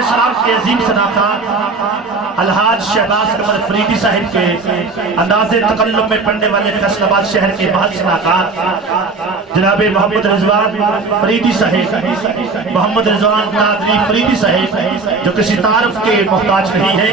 आलम इस्लाम के अजीम सदाकत अलहाज शहबाज कमर फरीदी साहिब के अंदाज़े तकल्लुम में पढ़ने वाले फैसलाबाद शहर के महल सदाकत जनाब मोहम्मद रिजवान फरीदी साहिब, मोहम्मद रिजवान कादरी फरीदी साहिब, जो किसी तारफ के मोहताज नहीं है।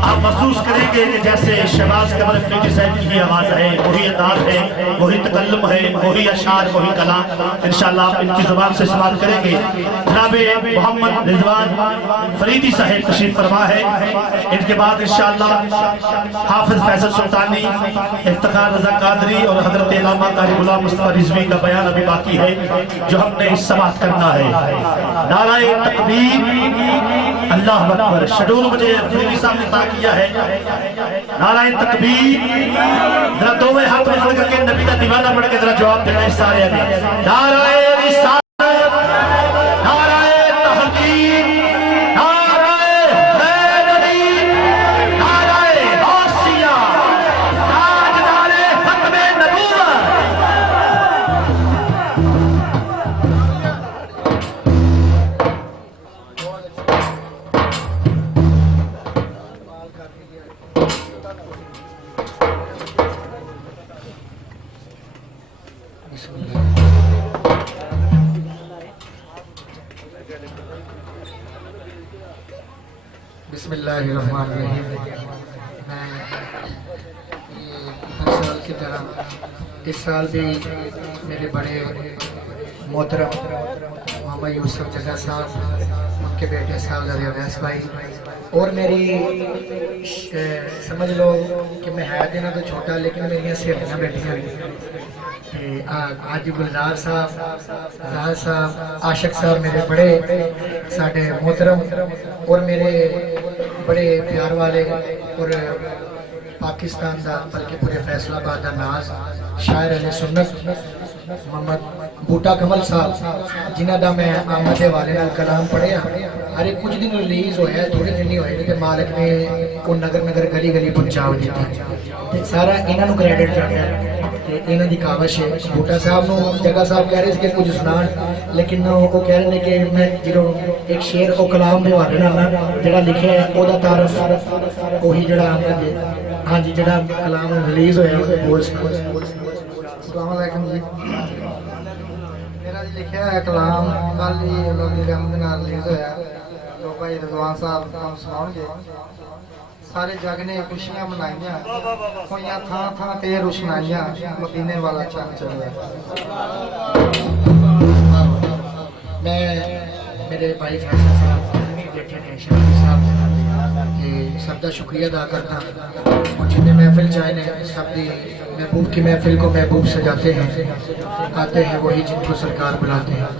आप महसूस करेंगे कि जैसे शहबाज कमर फरीदी साहिब की आवाज़ है, वही अंदाज है, वही तकल्लुम है, वही अशार, वही कलाम इंशाअल्लाह आप इनकी ज़ुबान से इस्तेमाल करेंगे। जनाब मोहम्मद रिजवान फरीदी साहिब तशरीफ फरमा है। इनके बाद इंशाअल्लाह हाफिज फैसल सुल्तानी, इफ्तिखार रज़ा कादरी और हज़रत अल्लामा कारी गुलाम मुस्तफा रिजवी का बयान अभी बाकी है, जो हमने इस समाप्त करना है। नाराए तकबीर, अल्लाह अकबर। शेड्यूल मुझे फरीदी साहब ने किया है। नाराए तकबीर, जरा दोवें हाथ में खड़े करके नबी का दीवाना पढ़ के जरा जवाब देना है सारे। नाराए रिसालत, नाराए तहकीम, नाराए हैदरी, नाराए गौसिया, ताजदारे खत्मे नबूवत। बिस्मिल्लाहिर्रहमानिर्रहीम। मैं हर साल की तरह इस साल भी मेरे बड़े मोहतरम मोहम्मद यूसुफ जगा साहब, उनके बेटे साहब अवैस भाई और मेरी समझ लो कि मैं है देना तो छोटा, लेकिन मेरी सहेलियाँ बैठियाँ भी आज गुलजार साहब, जहाज साहब, आशिक साहब मेरे बड़े साढ़े मोहतरम और मेरे बड़े प्यार वाले और पाकिस्तान का बल्कि पूरे फैसलाबाद का नाज शायर अहले सुन्नत मोहम्मद बूटा कमल साहब, जिन्हों का मैं आमद वाले कलाम पढ़िया। अरे कुछ दिन रिलीज होया, थोड़े दिन नहीं होए तो मालिक ने वो नगर नगर गली गली पहुँचा दिता। सारा इन्हों क्रेडिट जाता है, इन्हों की कावश है। बूटा साहब को जगा साहब कह रहे थे कि कुछ सुना, लेकिन वो कह रहे हैं कि मैं जो एक शेर को कलाम में वाड़ना ना जो लिखे है वह तारफ उही जो हाँ जी जो कलाम रिलीज होया बोल जी। मेरा जी लिखा है कलाम कल ही रिलीज होया, तो भाई रिजवान साहब हम सुनाओगे। सारे जग ने खुशियां मनाइया, कोई थां थां ते रुशनाइयां, मदीने वाला चंद चढ़िया। मैं मेरे भाई फैसल साहब बैठे ने शफी साहब के सब का शुक्रिया अदा करता। जिन्हें महफिल चाहे ने सब की महबूब की महफिल को महबूब सजाते हैं, आते हैं वही जिनको सरकार बुलाते हैं।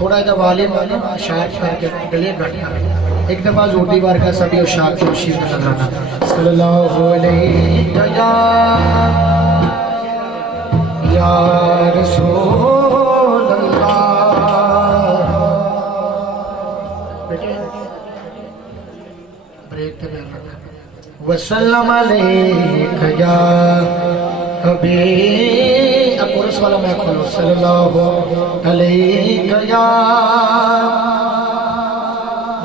थोड़ा सा वालिम शार्प करके गले बैठा एक दफा जोड़ी बार का सभी और शार्प जोशी नजराना सल्लल्लाहु अलैहि या रसूल अल्लाह। ब्रेक पे वसल्लम अलैका या हबीब। अब कोरस वाला मैं खोलो सल्लल्लाहु अलैका या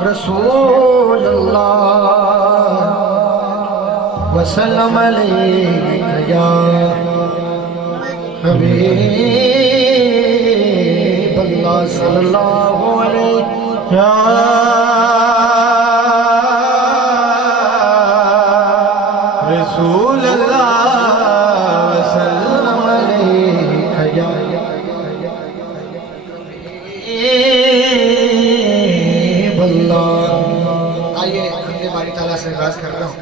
रसूल अल्लाह वसल्लम अलैका या हबीब अल्लाह सल्लल्लाहु अलैहि या रसूल अल्लाह वसल्लम अलैका या आइए हमने बारी ताला से आगाज कर रहा हूँ।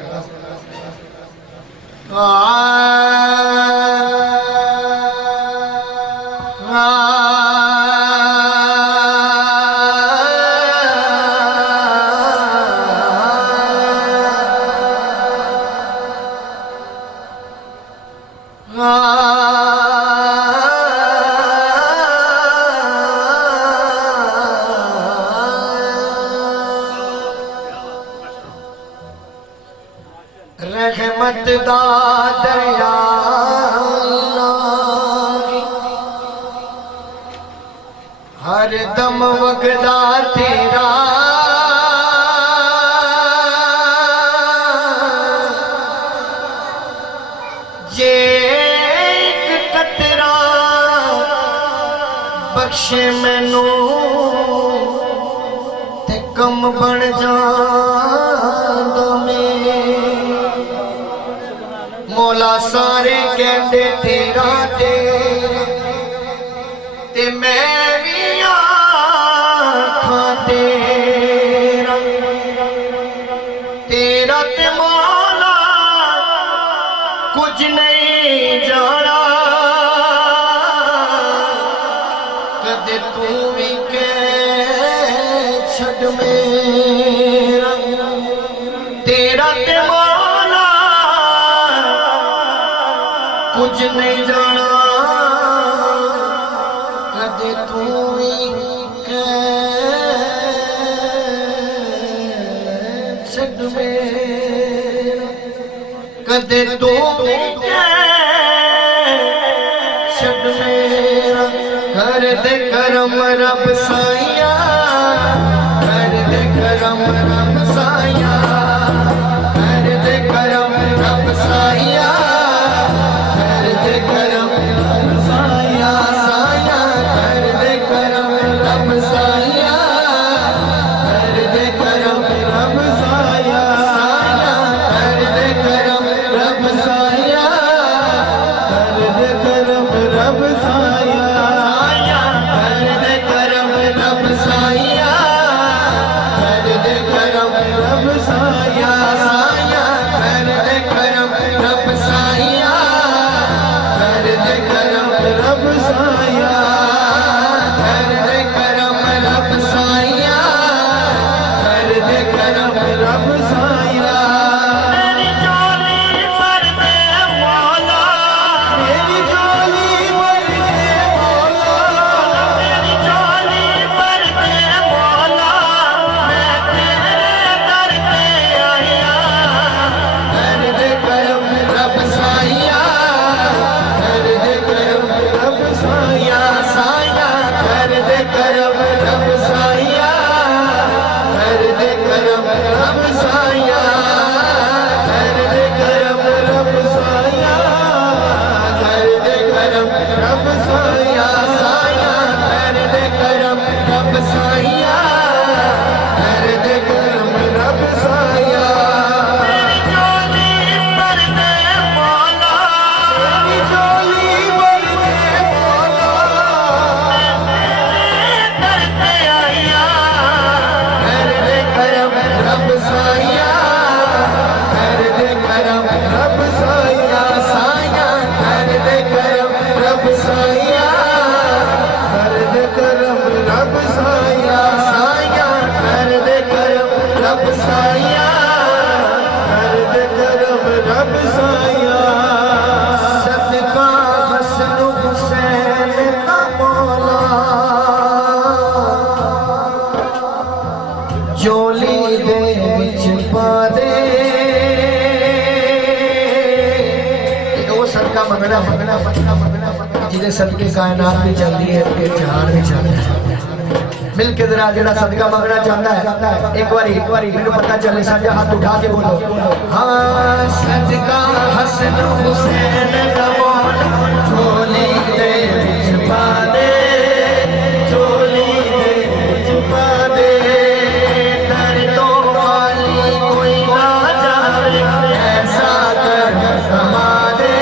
रहमत दा दरिया हर दम वगदा तेरा बख्शे मैनू ते कम बन जांदा मैं मौला सारे कहंदे तेरा ते मैं भी आखां तेरा तेरा ते मौला कुछ नहीं जाना कदे तू भी कह छड़ मेरा तेरा ते मौला कुछ नहीं जाना कदे तू भी कह छड़ मेरा कदे तू भी छड़ मेरा कर दे करम रब साइया कर दे करम रब साइया कर दे करम रब साइया कर दे करम रब साइया साइया कर दे करम रब साइया कर दे करम रब साइया साइया कर दे करम रब साइया कर दे करम रब साइया कर दे करम रब साइया कर दे करम रब साइया साइया कर दे करम रब साइया कर दे करम रब साइया कर दे करम रब साइया कर दे करम रब साइया मेरी झोली भर दे मौला मेरी झोली भर दे मौला मेरी झोली भर दे मौला मैं तेरे दर पे आया कर दे करम रब साइया कर दे करम रब साइया साइया कर दे करम रब साइया कर दे करम रब साइया कर दे करम रब साइया कर दे करम रब साइया साइया कर दे करम रब साइया कर दे करम रब साइया मेरी झोली भर दे मौला मेरी झोली भर दे मौला मैं तेरे दर पे आया कर दे करम रब साइया कर दे करम रब साइया साइया कर दे करम रब साइया कर दे करम रब साइया साइया कर दे करम रब साइया कर दे करम रब साइया सदका हसन हुसैन दा मौला झोली दे विच पा दे वो सदका मंगना मंगना मंगना मंगना जिदे सदके कायनात भी चलती है ते जहान भी चलता है मिल के जरा जरा सदका मंगना चाहता है एक बारी मैंने पता चले साझा हाथ उठा के बोलो हाँ सदका हसन हुसैन दा मौला झोली दे विच पा दे झोली दे विच पा दे दर तो खाली कोई ना जाए ऐसा कर कमा दे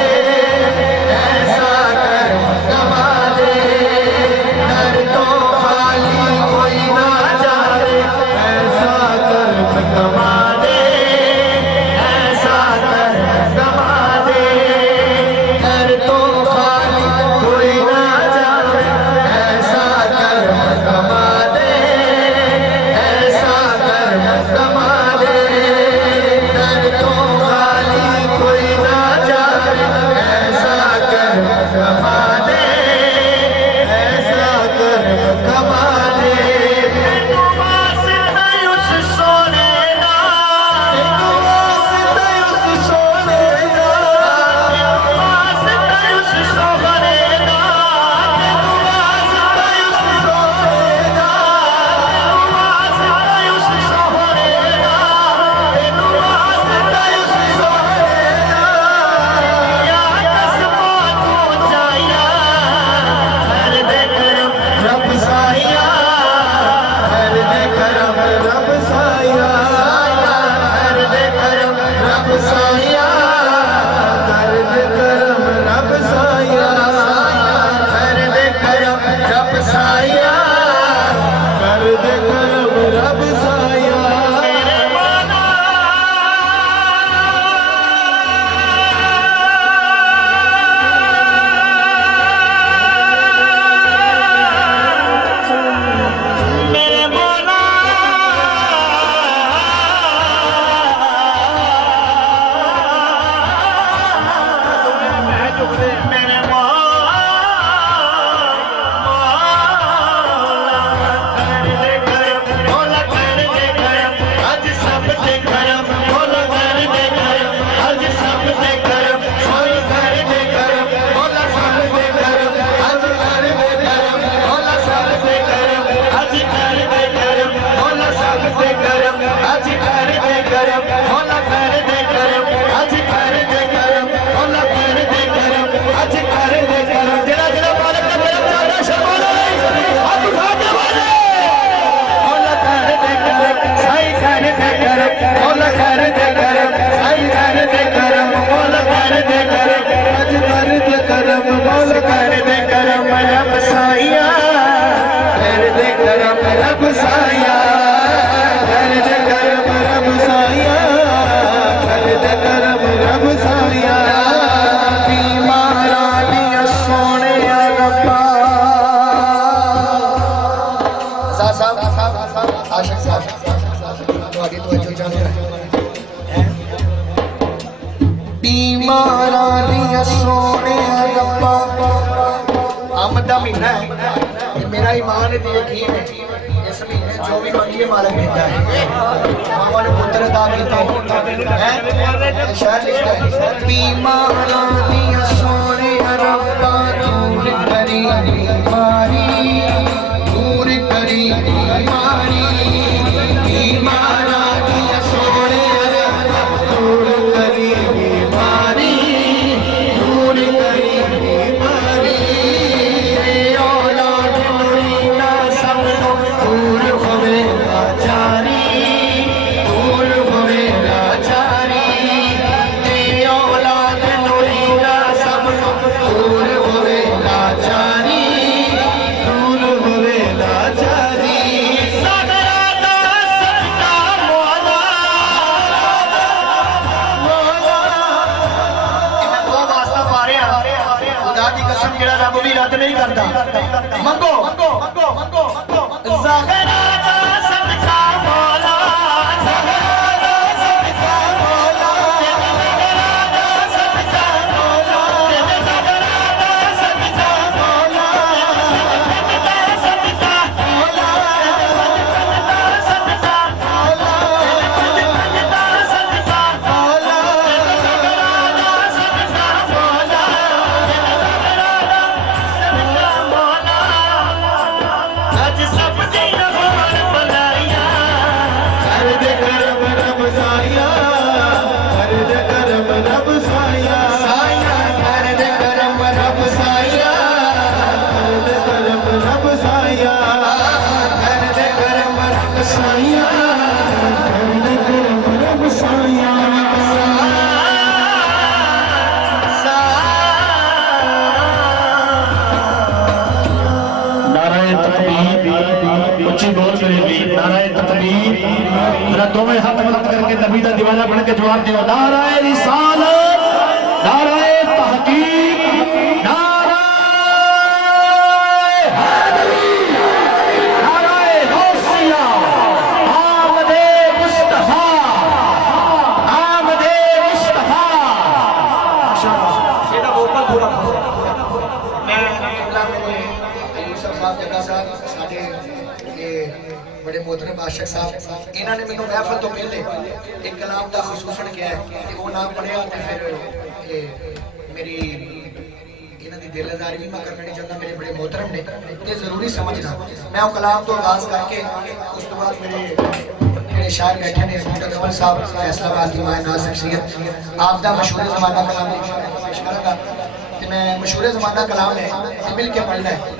ऐसा कर कमा दे दर तो खाली कोई ना जाए ऐसा कर कमा दे ऐसा कर कमा दे दर तो खाली कोई ना करम मौला कर दे करम अज कर दे करम मौला कर दे करम अज कर दे करम जेड़ा जेड़ा मालिक का करम चाहता शर्माना नहीं हाथ उठा के बोले मौला कर दे करम साईं कर दे करम मौला कर दे करम साईं कर दे करम मौला कर दे करम अज कर दे करम मौला कर दे करम रब साईया कर दे करम रब साईया कर दे करम रब साईया कर दे करम रब साईया बीमारा दिया सोने रब्बा साहब आशिक साहब ਤੁਹਾਡੀ ਤਵੱਜੋ ਚਾਹੁੰਦੇ बीमारा दिया सोने रब्बा आमद दा महीना है मेरा ईमान ते यकीन है इस महीने जो भी मंगिए मालिक देता है मामा ने पुत्र अता कीते हैं शायद लिखता है बीमारा दिया सोने रब्बा दूर करी बीमारी दूर करी बीमारी बीमारा दिया सोने रब्बा दूर करी बीमारी दूर करी बीमारी औलाद मुरीना सब दूर होवे लाचारी दूर होवे लाचारी औलाद मुरीना सब दूर होवे लाचारी दूर होवे लाचारी रब भी रद्द नहीं करता मंगो ज़हरा दा सदका मौला ज़हरा दा सदका मौला ज़हरा दा सदका मौला ज़हरा दा सदका मौला ज़हरा दा सदका मौला ज़हरा दा सदका मौला ज़हरा दा सदका मौला ज़हरा दा सदका मौला आज सब दिन होर भलाइया कर दे करम रब साईया कर दे करम रब साईया साईया कर दे करम रब साईया कर दे करम रब साईया कर दे करम रब साईया कर दे करम रब साईया नारायण तकबीर उच्ची बोल मेरे वीर नारायण तकबीर मेरा दोवें हाथ बुलंद करके नबी दा दीवाना बन के जवाब दियो नारायण रिसालत नारायण तहकीक नारायण नारायण गौसिया आमदे मुस्तफा आमदे मुस्तफा ਇਹਦਾ ਵੋਕਲ ਪੂਰਾ मैं अल्लाह मेरे यूसुफ साहब जग्गा साहब साडे ये बड़े मोहतरम आशिक साहब इन्होंने मैंने महफल तो पहले एक कलाम का खसूसन किया है कि वो नाम पढ़िया तो फिर ये मेरी इन्हों की दिलदारी भी मैं करना नहीं चाहता मेरे बड़े मोहतरम ने ये जरूरी समझना मैं वो कलाम तो आगाज करके उस तो बाद मेरे मेरे शायर बैठे ने कमल साहब फैसलाबाद की माए नाज शख्सियत आपका मशहूर ज़माना कलाम पेश करूँगा मैं मशहूर ज़माना कलाम है मिल के पढ़ना है।